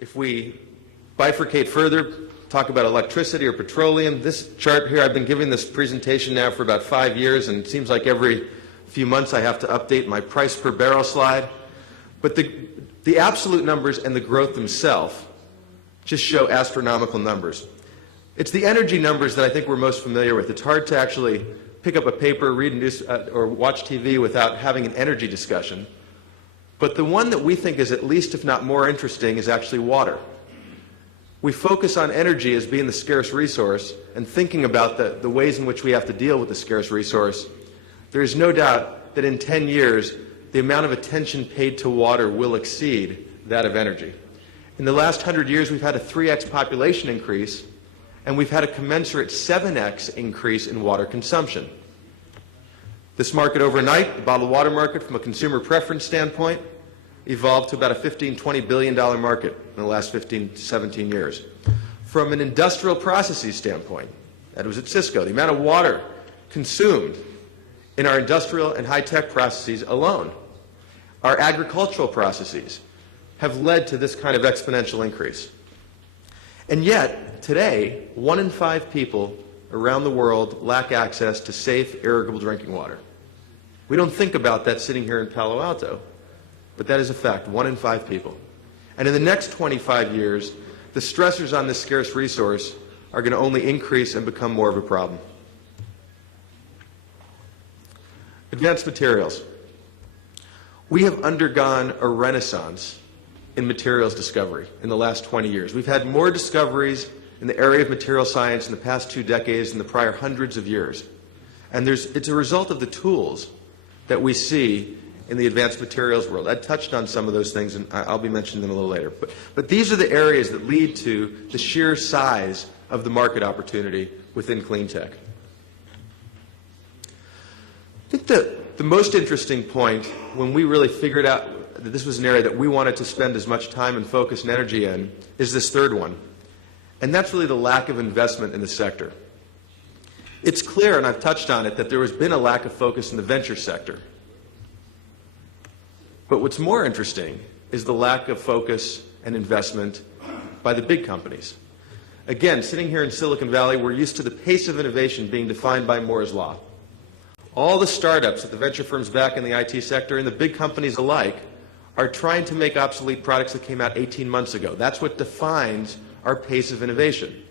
If we bifurcate further, talk about electricity or petroleum, this chart here, I've been giving this presentation now for about 5 years, and it seems like every few months I have to update my price per barrel slide. But the absolute numbers and the growth themselves just show astronomical numbers. It's the energy numbers that I think we're most familiar with. It's hard to actually pick up a paper, read news, or watch TV without having an energy discussion. But the one that we think is at least, if not more interesting, is actually water. We focus on energy as being the scarce resource and thinking about the ways in which we have to deal with the scarce resource. There is no doubt that in 10 years, the amount of attention paid to water will exceed that of energy. In the last 100 years, we've had a 3x population increase, and we've had a commensurate 7x increase in water consumption. This market overnight, the bottled water market, from a consumer preference standpoint, evolved to about a $15, $20 billion market in the last 15, 17 years. From an industrial processes standpoint, that was at Cisco, the amount of water consumed in our industrial and high-tech processes alone, our agricultural processes, have led to this kind of exponential increase. And yet, today, 1 in 5 people around the world lack access to safe, irrigable drinking water. We don't think about that sitting here in Palo Alto, but that is a fact, 1 in 5 people. And in the next 25 years, the stressors on this scarce resource are going to only increase and become more of a problem. Advanced materials. We have undergone a renaissance in materials discovery in the last 20 years. We've had more discoveries in the area of material science in the past 2 decades than the prior hundreds of years. And it's a result of the tools that we see in the advanced materials world. I touched on some of those things, and I'll be mentioning them a little later. But these are the areas that lead to the sheer size of the market opportunity within clean tech. I think the most interesting point when we really figured out that this was an area that we wanted to spend as much time and focus and energy in is this third one. And that's really the lack of investment in the sector. It's clear, and I've touched on it, that there has been a lack of focus in the venture sector. But what's more interesting is the lack of focus and investment by the big companies. Again, sitting here in Silicon Valley, we're used to the pace of innovation being defined by Moore's Law. All the startups at the venture firms back in the IT sector and the big companies alike are trying to make obsolete products that came out 18 months ago. That's what defines our pace of innovation.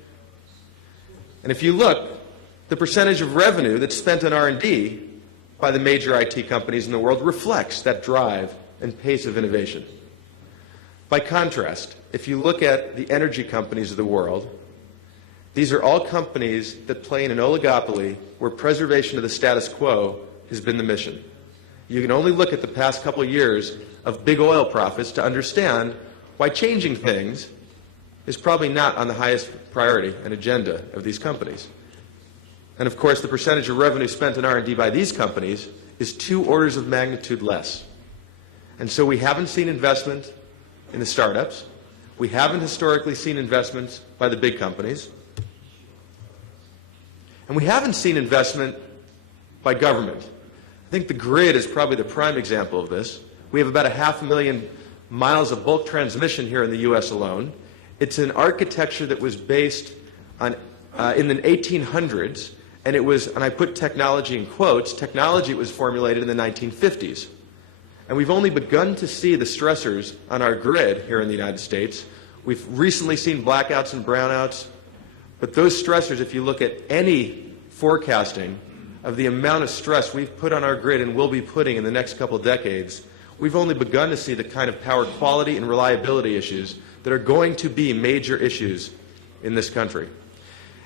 And if you look, the percentage of revenue that's spent on R&D by the major IT companies in the world reflects that drive and pace of innovation. By contrast, if you look at the energy companies of the world, these are all companies that play in an oligopoly where preservation of the status quo has been the mission. You can only look at the past couple of years of big oil profits to understand why changing things is probably not on the highest priority and agenda of these companies. And of course, the percentage of revenue spent in R&D by these companies is 2 orders of magnitude less. And so we haven't seen investment in the startups. We haven't historically seen investments by the big companies. And we haven't seen investment by government. I think the grid is probably the prime example of this. We have about 500,000 miles of bulk transmission here in the U.S. alone. It's an architecture that was based on in the 1800s, and it was, and I put technology in quotes, technology was formulated in the 1950s. And we've only begun to see the stressors on our grid here in the United States. We've recently seen blackouts and brownouts, but those stressors, if you look at any forecasting of the amount of stress we've put on our grid and will be putting in the next couple of decades, we've only begun to see the kind of power quality and reliability issues that are going to be major issues in this country.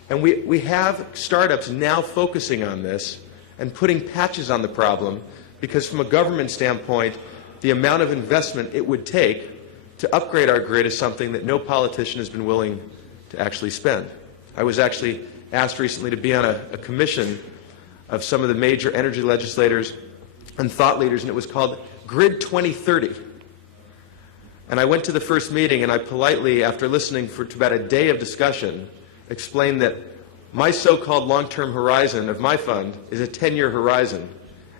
And we have startups now focusing on this and putting patches on the problem because from a government standpoint, the amount of investment it would take to upgrade our grid is something that no politician has been willing to actually spend. I was actually asked recently to be on a commission of some of the major energy legislators and thought leaders, and it was called Grid 2030. And I went to the first meeting, and I politely, after listening to about a day of discussion, explained that my so-called long-term horizon of my fund is a 10-year horizon.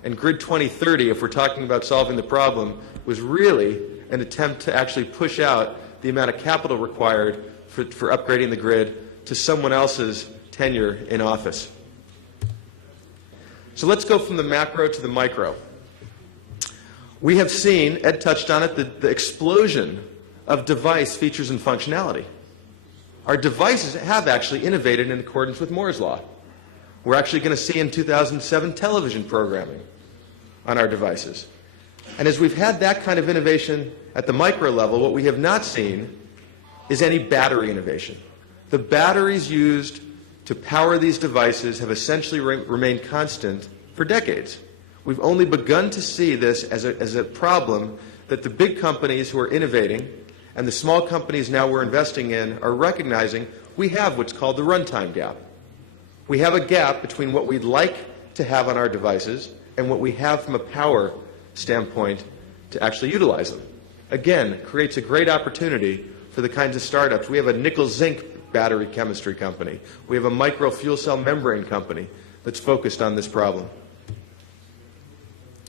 And Grid 2030, if we're talking about solving the problem, was really an attempt to actually push out the amount of capital required for upgrading the grid to someone else's tenure in office. So let's go from the macro to the micro. We have seen, Ed touched on it, the explosion of device features and functionality. Our devices have actually innovated in accordance with Moore's Law. We're actually going to see in 2007 television programming on our devices. And as we've had that kind of innovation at the micro level, what we have not seen is any battery innovation. The batteries used to power these devices have essentially remained constant for decades. We've only begun to see this as a problem that the big companies who are innovating and the small companies now we're investing in are recognizing we have what's called the runtime gap. We have a gap between what we'd like to have on our devices and what we have from a power standpoint to actually utilize them. Again, creates a great opportunity for the kinds of startups. We have a nickel-zinc battery chemistry company. We have a micro fuel cell membrane company that's focused on this problem.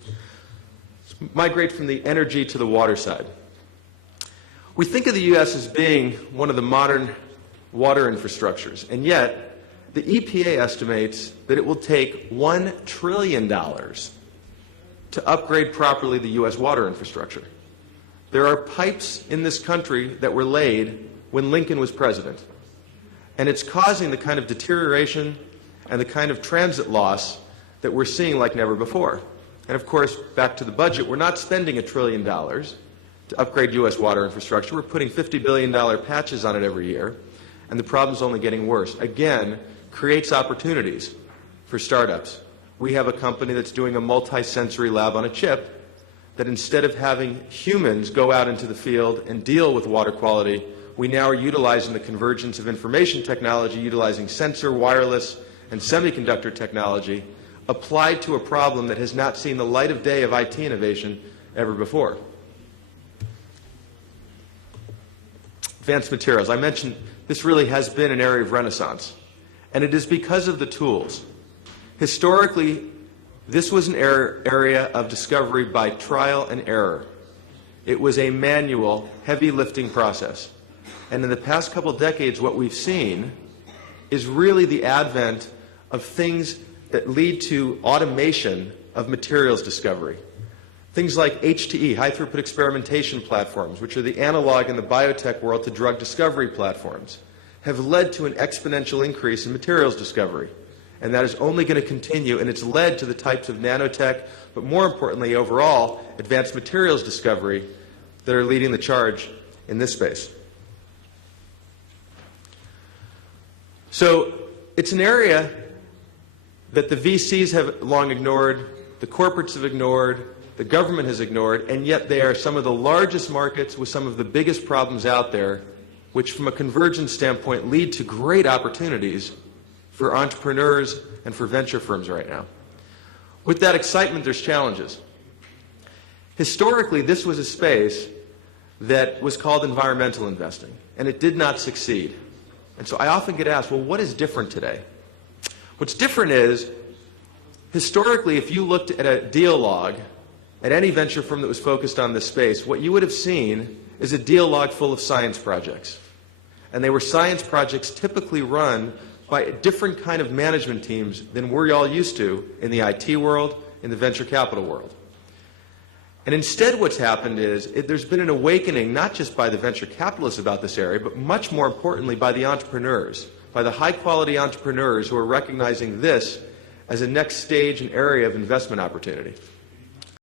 Let's migrate from the energy to the water side. We think of the U.S. as being one of the modern water infrastructures, and yet the EPA estimates that it will take $1 trillion to upgrade properly the U.S. water infrastructure. There are pipes in this country that were laid when Lincoln was president, and it's causing the kind of deterioration and the kind of transit loss that we're seeing like never before. And of course, back to the budget, we're not spending $1 trillion to upgrade U.S. water infrastructure. We're putting $50 billion patches on it every year, and the problem's only getting worse. Again, creates opportunities for startups. We have a company that's doing a multi-sensory lab on a chip that instead of having humans go out into the field and deal with water quality, we now are utilizing the convergence of information technology, utilizing sensor, wireless, and semiconductor technology applied to a problem that has not seen the light of day of IT innovation ever before. Advanced materials. I mentioned this really has been an area of renaissance, and it is because of the tools. Historically, this was an area of discovery by trial and error. It was a manual, heavy lifting process. And in the past couple decades, what we've seen is really the advent of things that lead to automation of materials discovery. Things like HTE, high-throughput experimentation platforms, which are the analog in the biotech world to drug discovery platforms, have led to an exponential increase in materials discovery. And that is only going to continue, and it's led to the types of nanotech, but more importantly, overall, advanced materials discovery that are leading the charge in this space. So it's an area that the VCs have long ignored, the corporates have ignored, the government has ignored, and yet they are some of the largest markets with some of the biggest problems out there, which from a convergence standpoint lead to great opportunities for entrepreneurs and for venture firms right now. With that excitement, there's challenges. Historically, this was a space that was called environmental investing, and it did not succeed. And so I often get asked, well, what is different today? What's different is, historically, if you looked at a deal log at any venture firm that was focused on this space, what you would have seen is a deal log full of science projects. And they were science projects typically run by a different kind of management teams than we're all used to in the IT world, in the venture capital world. And instead what's happened is there's been an awakening, not just by the venture capitalists about this area, but much more importantly by the entrepreneurs, by the high-quality entrepreneurs who are recognizing this as a next stage and area of investment opportunity.